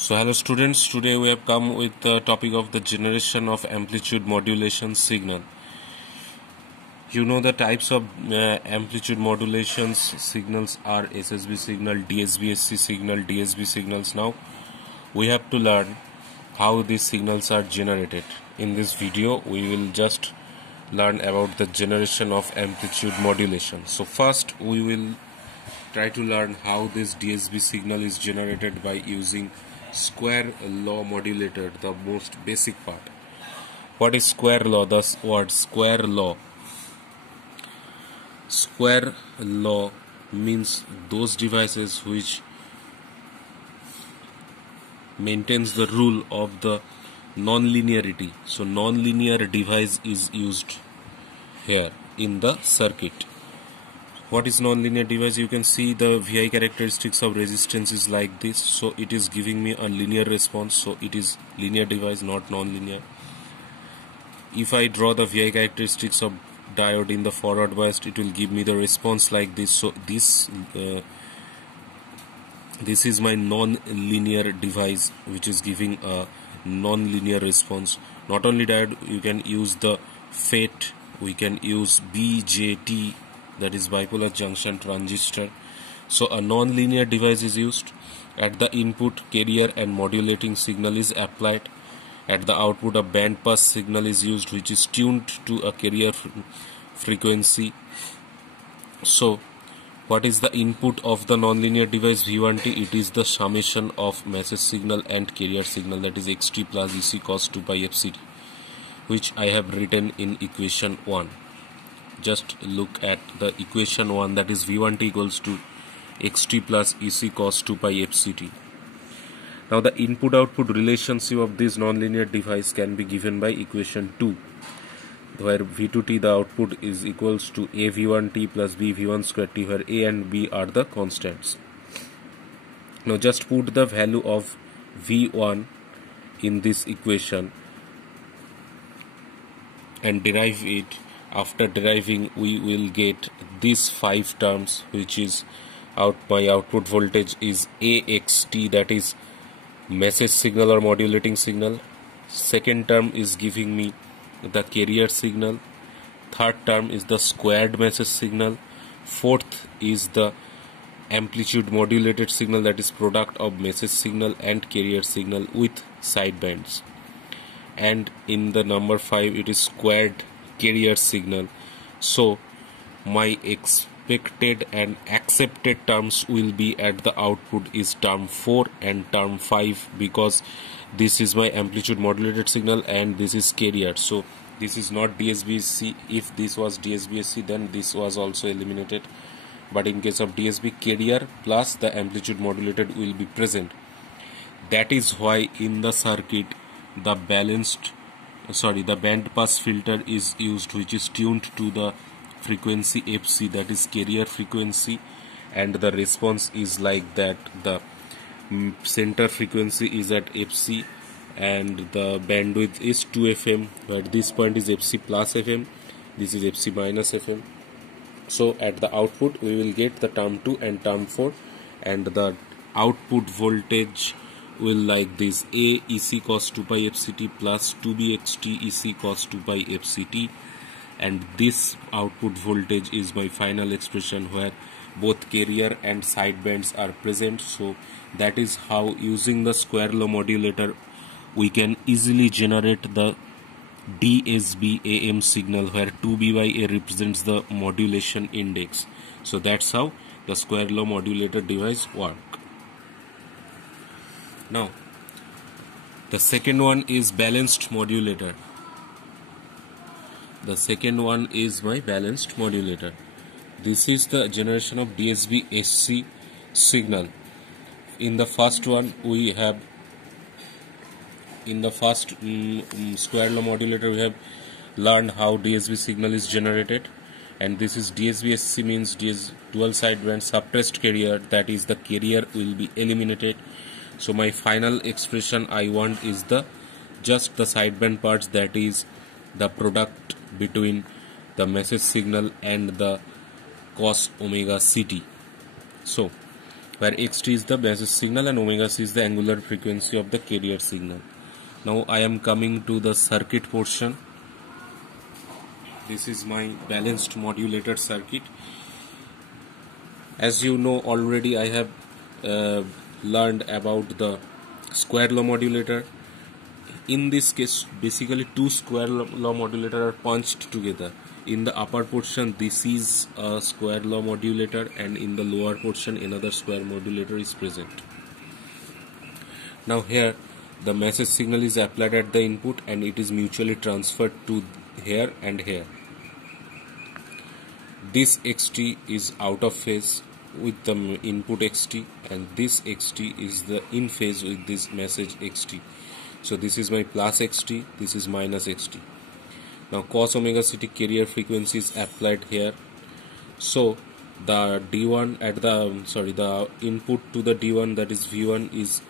So hello students, today we have come with the topic of the generation of amplitude modulation signal. You know the types of amplitude modulations signals are SSB signal, DSB-SC signal, DSB signals. Now we have to learn how these signals are generated. In this video we will just learn about the generation of amplitude modulation. So first we will try to learn how this DSB signal is generated by using square law modulator, the most basic part. What is square law? The word square law. Square law means those devices which maintains the rule of the non-linearity. So non-linear device is used here in the circuit. What is non-linear device? You can see the VI characteristics of resistance is like this. So it is giving me a linear response. So it is linear device, not non-linear. If I draw the VI characteristics of diode in the forward biased, it will give me the response like this. So this is my non-linear device which is giving a non-linear response. Not only that, you can use the FET, we can use BJT, that is bipolar junction transistor. So a non-linear device is used. At the input, carrier and modulating signal is applied. At the output, a band pass signal is used which is tuned to a carrier frequency. So what is the input of the nonlinear device V1T? It is the summation of message signal and carrier signal, that is xt plus ec cos 2 pi fct, which I have written in equation 1. Just look at the equation 1, that is V1T equals to xt plus ec cos 2 pi fct. Now the input output relationship of this nonlinear device can be given by equation 2, where V2T, the output, is equals to a V1T plus b V1 square T, where a and b are the constants. Now just put the value of V1 in this equation and derive it. After deriving, we will get these 5 terms, which is my output voltage is AXT, that is message signal or modulating signal. Second term is giving me the carrier signal. Third term is the squared message signal. Fourth is the amplitude modulated signal, that is product of message signal and carrier signal with sidebands. And in the number 5, it is squared carrier signal. So my expected and accepted terms will be at the output is term 4 and term 5, because this is my amplitude modulated signal and this is carrier. So this is not DSB-SC. If this was DSB-SC, then this was also eliminated, but in case of DSB, carrier plus the amplitude modulated will be present. That is why in the circuit the band pass filter is used, which is tuned to the frequency FC, that is carrier frequency, and the response is like that. The center frequency is at FC and the bandwidth is 2 FM, where this point is FC plus FM, this is FC minus FM. So at the output we will get the term 2 and term 4, and the output voltage will like this: A EC cos 2 pi fct plus 2BXT EC cos 2 pi fct, and this output voltage is my final expression where both carrier and sidebands are present. So that is how, using the square law modulator, we can easily generate the DSB AM signal, where 2B by A represents the modulation index. So that's how the square law modulator device work. Now the second one is balanced modulator. The second one is my balanced modulator. This is the generation of DSB-SC signal. In the first one, we have, in the first square law modulator, we have learned how DSB signal is generated, and this is DSB-SC, means dual sideband suppressed carrier, that is the carrier will be eliminated. So my final expression I want is just the sideband parts, that is the product between the message signal and the cos omega ct. So where xt is the message signal and omega c is the angular frequency of the carrier signal. Now I am coming to the circuit portion. This is my balanced modulator circuit. As you know already, I have learned about the square law modulator. In this case, basically two square law modulator are punched together. In the upper portion, this is a square law modulator, and in the lower portion, another square modulator is present. Now here, the message signal is applied at the input and it is mutually transferred to here and here. This xt is out of phase with the input xt, and this xt is the in phase with this message xt. So this is my plus xt, this is minus xt. Now cos omega ct carrier frequency is applied here. So the d1 at the input to the d1, that is v1, is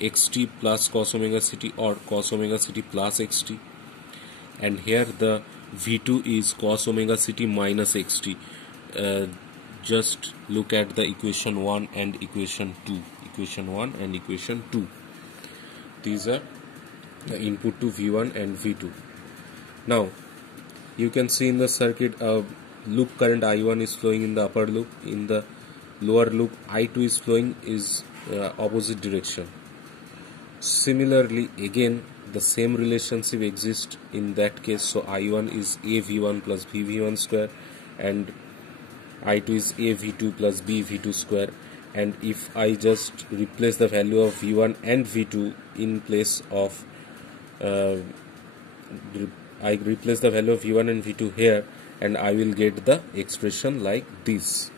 xt plus cos omega ct or cos omega ct plus xt, and here the v2 is cos omega ct minus xt. Just look at the equation 1 and equation 2. Equation 1 and equation 2. These are the input to v1 and v2. Now you can see in the circuit loop current I1 is flowing in the upper loop. In the lower loop, I2 is flowing is opposite direction. Similarly, again the same relationship exists in that case. So I1 is a v1 plus b v1 square, and I2 is a v2 plus b v2 square. And if I just replace the value of v1 and v2 in place of I replace the value of v1 and v2 here, and I will get the expression like this.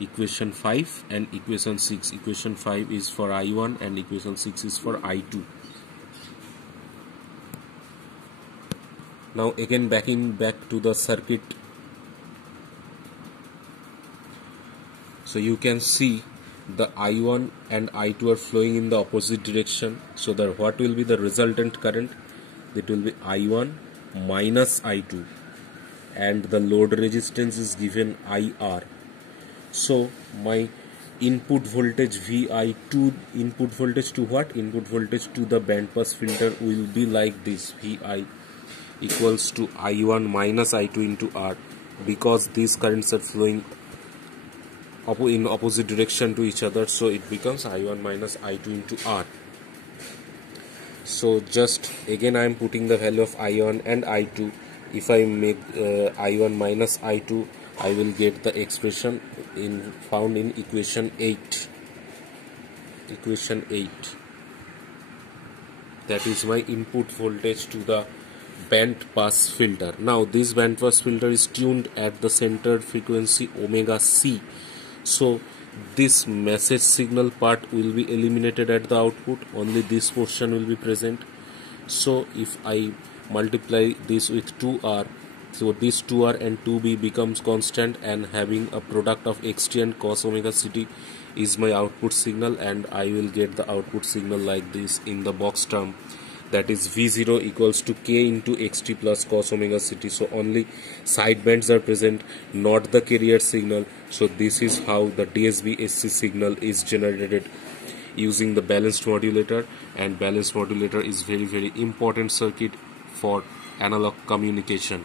Equation 5 and equation 6. Equation 5 is for I1 and equation 6 is for I2. Now again backing back to the circuit. So you can see the I1 and I2 are flowing in the opposite direction. So what will be the resultant current? It will be I1 minus I2, and the load resistance is given IR. So my input voltage Vi2, input voltage to what? Input voltage to the band pass filter will be like this: Vi equals to I1 minus I2 into R, because these currents are flowing in opposite direction to each other, so it becomes I1 minus I2 into R. So just again I am putting the value of I1 and I2. If I make I1 minus I2, I will get the expression found in equation 8. Equation 8. That is my input voltage to the band pass filter. Now this band pass filter is tuned at the centered frequency omega c. So this message signal part will be eliminated at the output. Only this portion will be present. So if I multiply this with 2R, so this 2R and 2B becomes constant, and having a product of xt and cos omega ct is my output signal, and I will get the output signal like this in the box term, that is V0 equals to k into xt plus cos omega ct. So only side bands are present, not the carrier signal. So this is how the DSB-SC signal is generated using the balanced modulator, and balanced modulator is very important circuit for analog communication.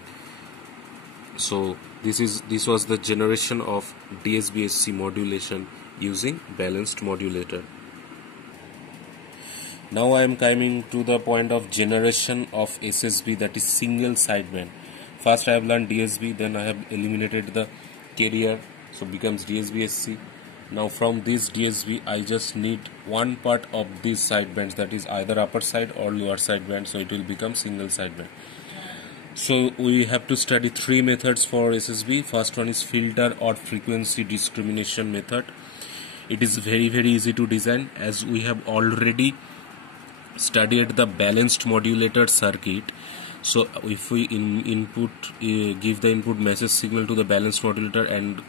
So this was the generation of DSB-SC modulation using balanced modulator. Now I am coming to the point of generation of SSB, that is single sideband. First I have learned DSB, then I have eliminated the carrier, so becomes DSB-SC. Now from this DSB I just need one part of these sidebands, that is either upper side or lower sideband, so it will become single sideband. So we have to study three methods for SSB. First one is filter or frequency discrimination method. It is very easy to design, as we have already studied the balanced modulator circuit. So if we give the input message signal to the balanced modulator, and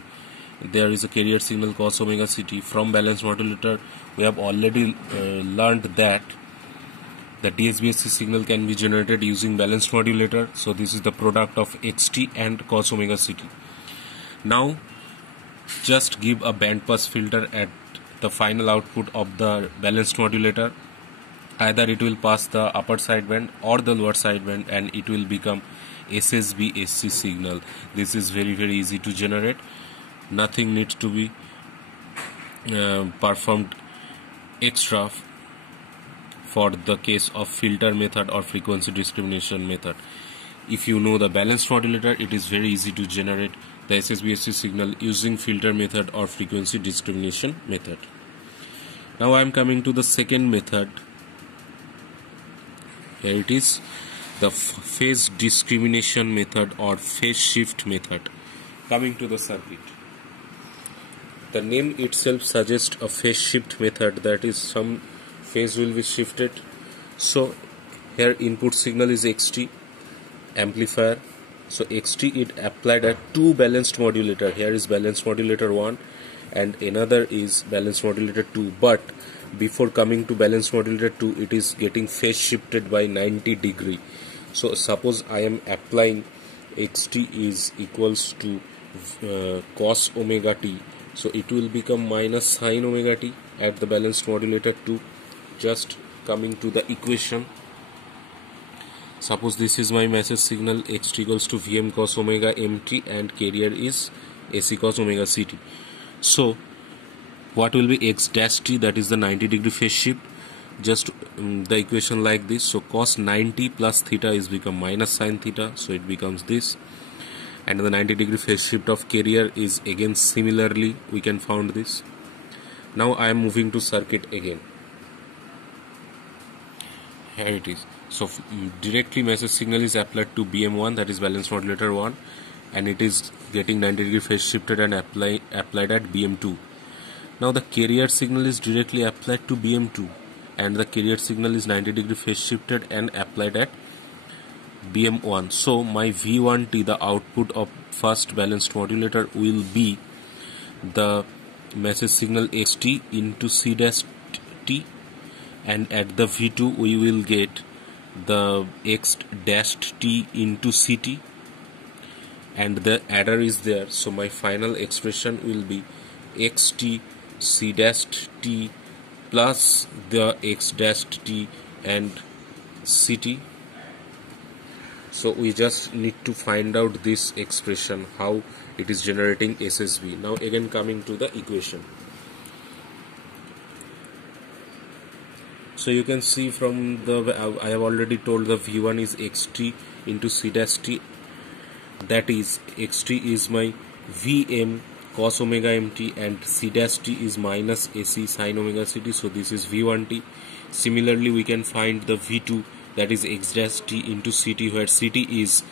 there is a carrier signal cos omega ct from balanced modulator, we have already learned that the DSB-SC signal can be generated using balanced modulator. So this is the product of xt and cos omega ct. Now just give a band pass filter at the final output of the balanced modulator. Either it will pass the upper sideband or the lower sideband, and it will become SSB-SC signal. This is very easy to generate. Nothing needs to be performed extra for the case of filter method or frequency discrimination method. If you know the balanced modulator, it is very easy to generate the SSB-SC signal using filter method or frequency discrimination method. Now I am coming to the second method. Here it is, the phase discrimination method or phase shift method. Coming to the circuit, the name itself suggests a phase shift method, that is, some phase will be shifted. So here input signal is XT, amplifier. So XT it applied at two balanced modulator. Here is balanced modulator 1 and another is balanced modulator 2, but before coming to balanced modulator 2, it is getting phase shifted by 90 degree. So suppose I am applying XT is equals to cos omega t, so it will become minus sin omega t at the balanced modulator 2. Just coming to the equation, suppose this is my message signal, XT equals to Vm cos omega mt and carrier is AC cos omega ct. So what will be x dash t, that is the 90 degree phase shift. Just the equation like this. So cos 90 plus theta is become minus sin theta, so it becomes this, and the 90 degree phase shift of carrier is again similarly we can found this. Now I am moving to circuit again. Here it is. So directly message signal is applied to BM1, that is balanced modulator 1, and it is getting 90 degree phase shifted and applied at BM2. Now the carrier signal is directly applied to BM2 and the carrier signal is 90 degree phase shifted and applied at BM1. So my V1T, the output of first balanced modulator, will be the message signal XT into C dash T, and at the V2 we will get the X dash T into CT, and the adder is there. So my final expression will be XT C dash T plus the X dash T and CT. So we just need to find out this expression, how it is generating SSB. Now again coming to the equation. So you can see from the, I have already told the V1 is XT into C dash T, that is XT is my Vm cos omega mt and C dash T is minus AC sin omega ct. So this is V1T. Similarly we can find the V2, that is X dash T into CT, where CT is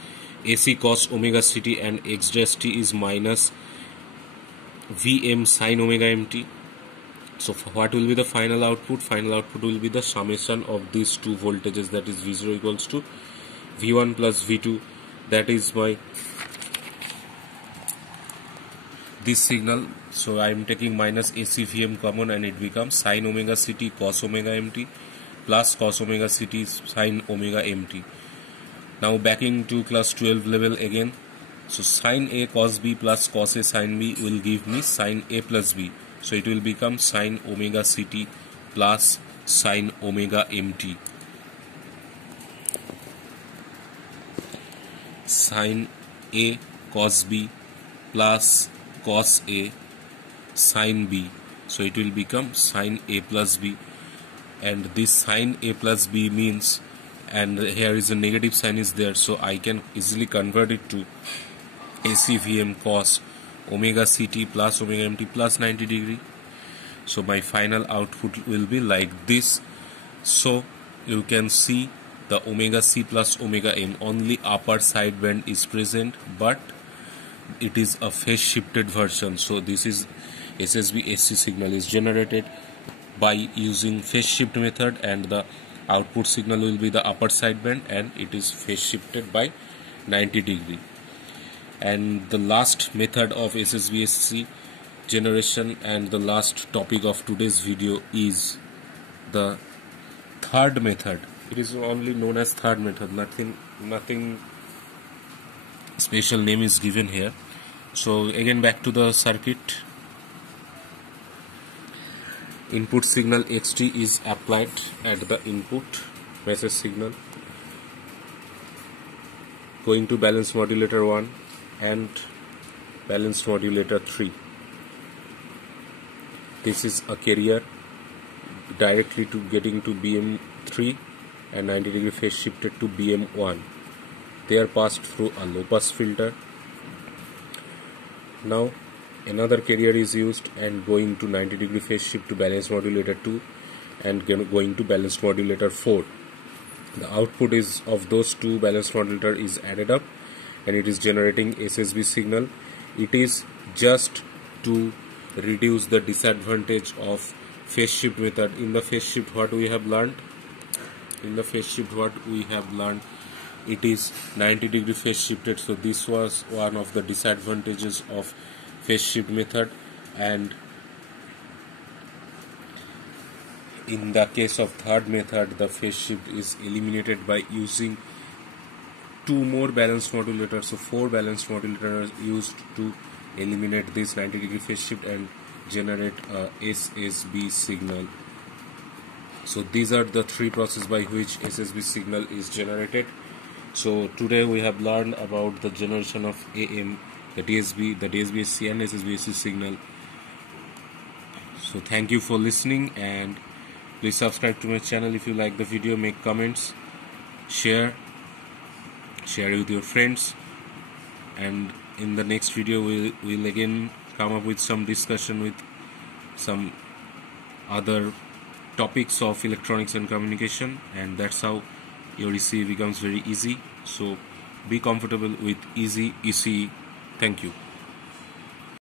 AC cos omega ct and X dash T is minus Vm sin omega mt. So what will be the final output? Final output will be the summation of these two voltages, that is V0 equals to V1 plus V2, that is my this signal. So I am taking minus AC Vm common and it becomes sin omega ct cos omega mt plus cos omega ct sin omega mt. Now backing to class 12 level again. So sin A cos B plus cos A sin B will give me sin A plus B. So it will become sin omega ct plus sin omega mt. Sin A cos B plus cos A sin B. So it will become sin A plus B, and this sin A plus B means, and here is a negative sign is there, so I can easily convert it to AC Vm cos omega ct plus omega mt plus 90 degree. So my final output will be like this. So you can see the omega c plus omega m, only upper sideband is present, but it is a phase shifted version. So this is SSB SC signal is generated by using phase shift method, and the output signal will be the upper sideband and it is phase shifted by 90 degree. And the last method of SSB SC generation and the last topic of today's video is the third method. It is only known as third method, nothing special name is given here. So again back to the circuit. input signal xt is applied at the input message signal, going to balance modulator 1 and balance modulator 3. This is a carrier directly to getting to BM3 and 90 degree phase shifted to BM1. They are passed through a low pass filter. Now another carrier is used and going to 90 degree phase shift to balance modulator 2 and going to balance modulator 4. The output is of those two balance modulator is added up and it is generating SSB signal. It is just to reduce the disadvantage of phase shift method. In the phase shift, what we have learned? It is 90 degree phase shifted. So this was one of the disadvantages of phase shift method, and in the case of third method, the phase shift is eliminated by using two more balance modulators. So 4 balance modulators are used to eliminate this 90 degree phase shift and generate a SSB signal. So these are the 3 processes by which SSB signal is generated. So today we have learned about the generation of AM, the DSB-SC and SSB-SC signal. So thank you for listening, and please subscribe to my channel if you like the video, make comments, share with your friends, and in the next video we'll again come up with some discussion with some other topics of electronics and communication, and that's how your ECE becomes very easy. So be comfortable with easy ECE. Thank you.